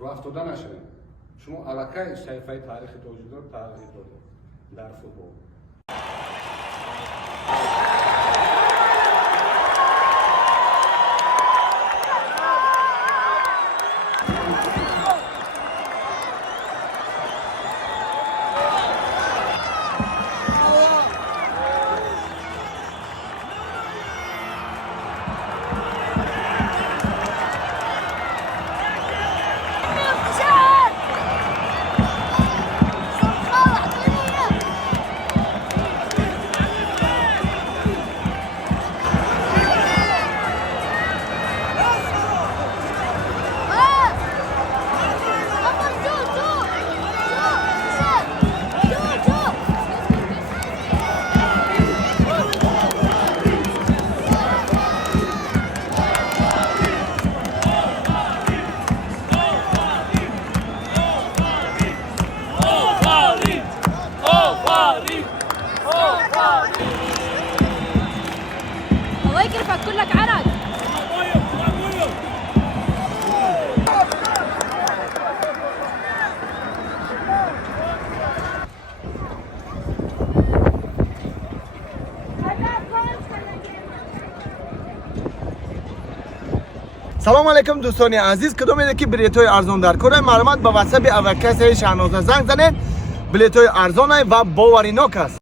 رو افتاده نشوید. شما علاقه صحیفه تاریخ وجود داره، تاریخ در فوتبال. الله يكرفك كلك عرق. سلام علیکم دوستان عزیز. کدوم که بلیط های ارزان در کره معلومات به واتساپ اوکس شهنازه زنگ زنید. بلیط های ارزان و باوریناک است.